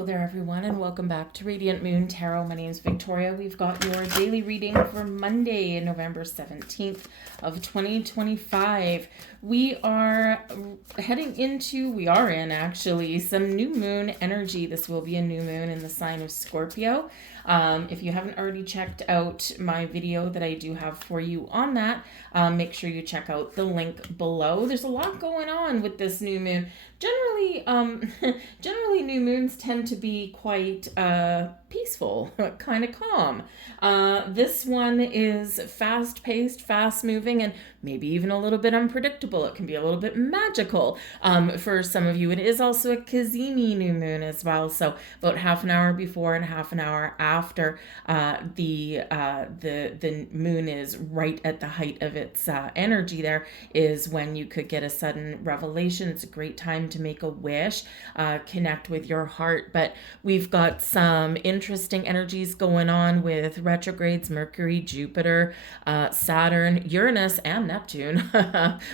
Hello there, everyone, and welcome back to Radiant Moon Tarot. My name is Victoria. We've got your daily reading for Monday, November 17th of 2025. We are in actually some new moon energy. This will be a new moon in the sign of Scorpio. If you haven't already checked out my video that I do have for you on that, make sure you check out the link below. There's a lot going on with this new moon. Generally new moons tend to be quite peaceful, kind of calm. This one is fast-paced, fast-moving, and maybe even a little bit unpredictable. It can be a little bit magical for some of you. It is also a Kazemi new moon as well, so about half an hour before and half an hour after the moon is right at the height of its energy. There is when you could get a sudden revelation. It's a great time to make a wish, connect with your heart. But we've got some interesting energies going on with retrogrades, Mercury, Jupiter, Saturn, Uranus, and Neptune.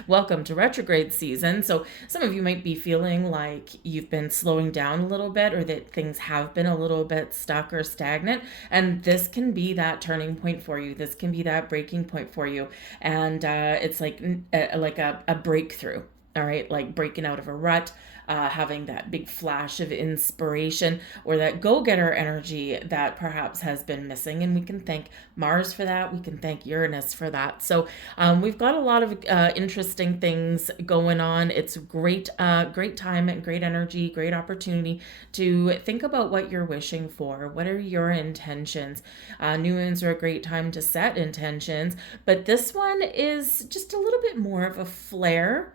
Welcome to retrograde season. So some of you might be feeling like you've been slowing down a little bit, or that things have been a little bit stuck or stagnant. And this can be that turning point for you. This can be that breaking point for you. And it's like a breakthrough. All right, like breaking out of a rut, having that big flash of inspiration, or that go-getter energy that perhaps has been missing. And we can thank Mars for that. We can thank Uranus for that. So we've got a lot of interesting things going on. It's great time and great energy, great opportunity to think about what you're wishing for. What are your intentions? New moons are a great time to set intentions, but this one is just a little bit more of a flare.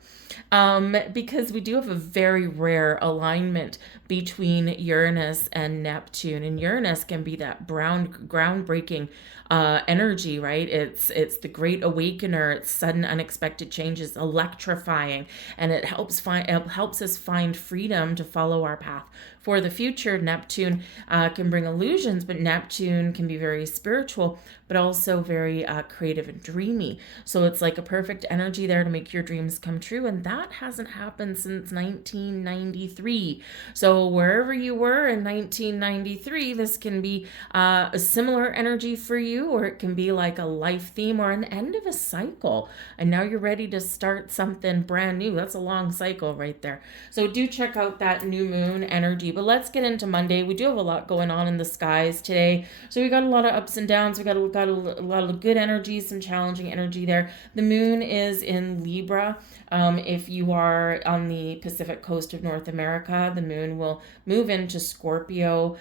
Because we do have a very rare alignment between Uranus and Neptune, and Uranus can be that groundbreaking energy, right? It's the great awakener. It's sudden, unexpected changes, electrifying, and it helps us find freedom to follow our path for the future. Neptune can bring illusions, but Neptune can be very spiritual, but also very creative and dreamy. So it's like a perfect energy there to make your dreams come true. And that hasn't happened since 1993. So wherever you were in 1993, this can be a similar energy for you, or it can be like a life theme or an end of a cycle. And now you're ready to start something brand new. That's a long cycle right there. So do check out that new moon energy. But let's get into Monday. We do have a lot going on in the skies today. So we got a lot of ups and downs. We got a lot of good energy, some challenging energy there. The moon is in Libra. If you are on the Pacific coast of North America, the moon will move into Scorpio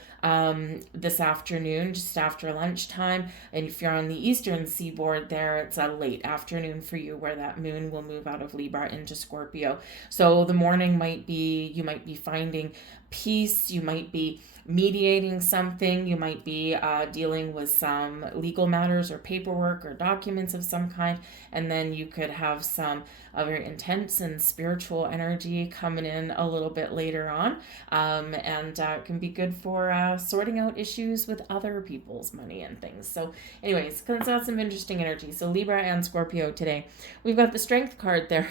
this afternoon, just after lunchtime. And if you're on the eastern seaboard there, it's a late afternoon for you, where that moon will move out of Libra into Scorpio. So the morning you might be finding peace, you might be mediating something, you might be dealing with some legal matters or paperwork or documents of some kind, and then you could have some very intense and spiritual energy coming in a little bit later on, and it can be good for sorting out issues with other people's money and things. So anyways, it's got some interesting energy. So Libra and Scorpio today. We've got the Strength card there.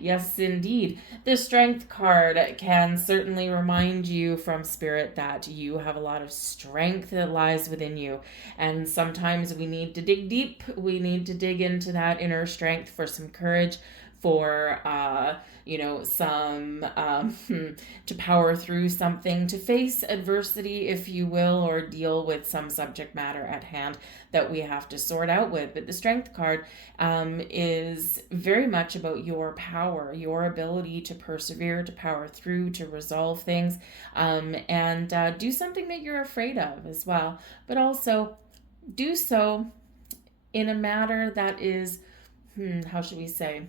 Yes, indeed. The Strength card can certainly remind you from Spirit that you have a lot of strength that lies within you. And sometimes we need to dig deep. We need to dig into that inner strength for some courage, for some to power through something, to face adversity, if you will, or deal with some subject matter at hand that we have to sort out with. But the Strength card is very much about your power, your ability to persevere, to power through, to resolve things, and do something that you're afraid of as well, but also do so in a manner that is, how should we say,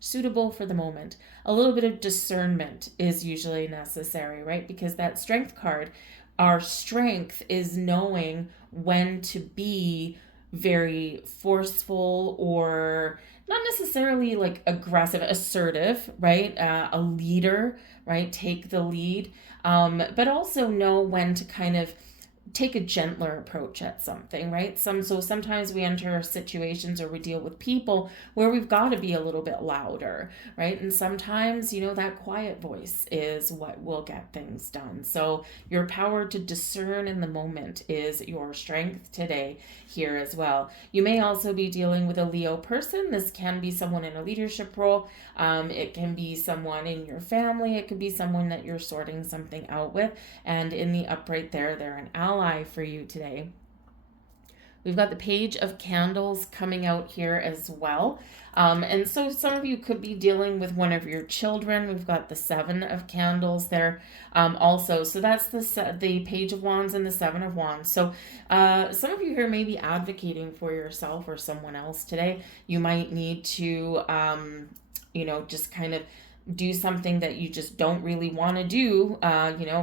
suitable for the moment. A little bit of discernment is usually necessary, right? Because that Strength card, our strength is knowing when to be very forceful, or not necessarily like aggressive, assertive, right? A leader, right? Take the lead, but also know when to kind of take a gentler approach at something, right? So sometimes we enter situations or we deal with people where we've got to be a little bit louder, right? And sometimes, that quiet voice is what will get things done. So your power to discern in the moment is your strength today here as well. You may also be dealing with a Leo person. This can be someone in a leadership role. It can be someone in your family. It could be someone that you're sorting something out with. And in the upright there, they're an ally for you today. We've got the Page of Candles coming out here as well. And so some of you could be dealing with one of your children. We've got the Seven of Candles there also. So that's the Page of Wands and the Seven of Wands. So some of you here may be advocating for yourself or someone else today. You might need to, just kind of do something that you just don't really want to do,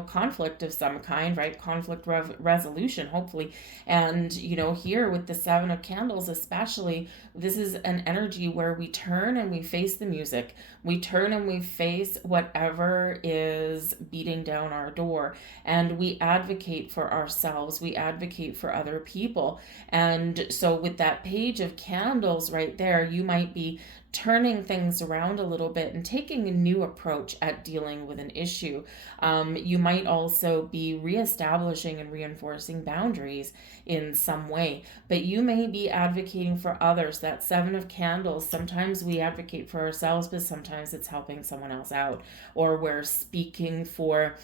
conflict of some kind, right? Conflict resolution, hopefully. And, here with the Seven of Candles, especially, this is an energy where we turn and we face the music. We turn and we face whatever is beating down our door, and we advocate for ourselves. We advocate for other people. And so with that Page of Candles right there, you might be turning things around a little bit and taking a new approach at dealing with an issue. You might also be reestablishing and reinforcing boundaries in some way, but you may be advocating for others. That Seven of Candles, sometimes we advocate for ourselves, but sometimes it's helping someone else out, or we're speaking for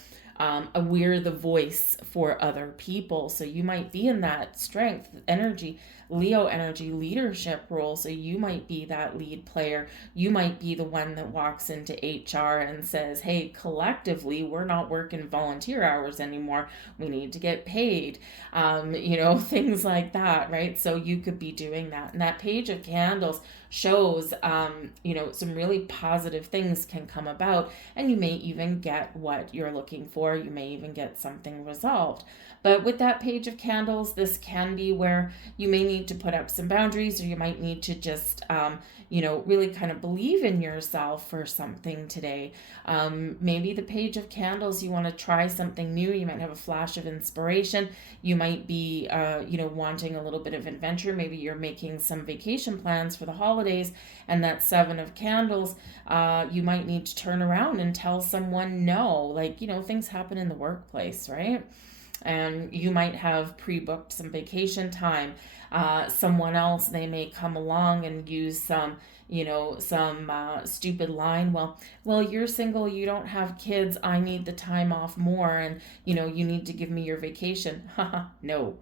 we're the voice for other people. So you might be in that strength, energy, Leo energy leadership role. So you might be that lead player. You might be the one that walks into HR and says, hey, collectively, we're not working volunteer hours anymore. We need to get paid, things like that, right? So you could be doing that. And that Page of Candles shows, some really positive things can come about, and you may even get what you're looking for. You may even get something resolved. But with that Page of Candles, this can be where you may need to put up some boundaries, or you might need to just, really kind of believe in yourself for something today. Maybe the Page of Candles, you want to try something new. You might have a flash of inspiration. You might be, wanting a little bit of adventure. Maybe you're making some vacation plans for the holidays, and that Seven of Candles, you might need to turn around and tell someone no. Things happen in the workplace, right? And you might have pre-booked some vacation time. Someone else, they may come along and use some stupid line. Well, you're single, you don't have kids, I need the time off more, and, you need to give me your vacation. No.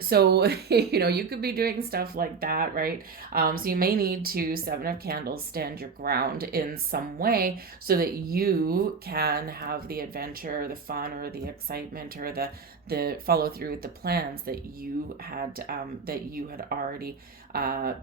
So, you could be doing stuff like that, right? So you may need to, Seven of Candles, stand your ground in some way so that you can have the adventure, the fun, or the excitement, or the follow through with the plans that you had already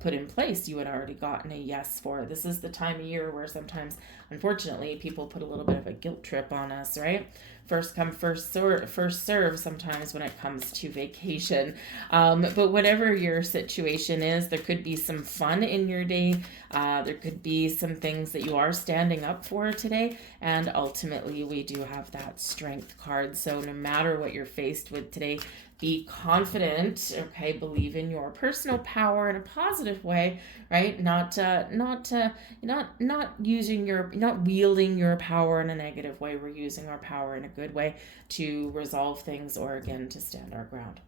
put in place. You had already gotten a yes for. This is the time of year where sometimes, unfortunately, people put a little bit of a guilt trip on us, right? First come, first serve sometimes when it comes to vacation. But whatever your situation is, there could be some fun in your day. There could be some things that you are standing up for today. And ultimately, we do have that strength card. So no matter what you're faced with today, be confident, okay? Believe in your personal power in a positive way, right? Not wielding your power in a negative way. We're using our power in a good way to resolve things, or again, to stand our ground.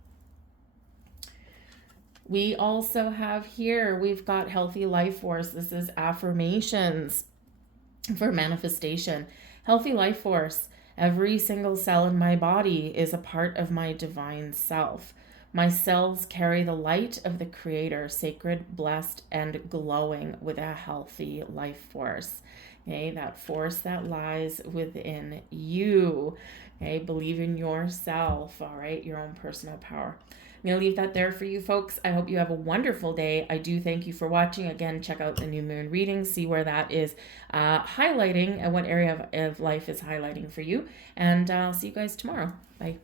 We also have here, we've got Healthy Life Force. This is affirmations for manifestation. Healthy Life Force. Every single cell in my body is a part of my divine self. My cells carry the light of the Creator, sacred, blessed, and glowing with a healthy life force. Okay, that force that lies within you. Okay, believe in yourself, all right, your own personal power. I'm going to leave that there for you folks. I hope you have a wonderful day. I do thank you for watching. Again, check out the new moon reading, see where that is highlighting and what area of life is highlighting for you. And I'll see you guys tomorrow. Bye.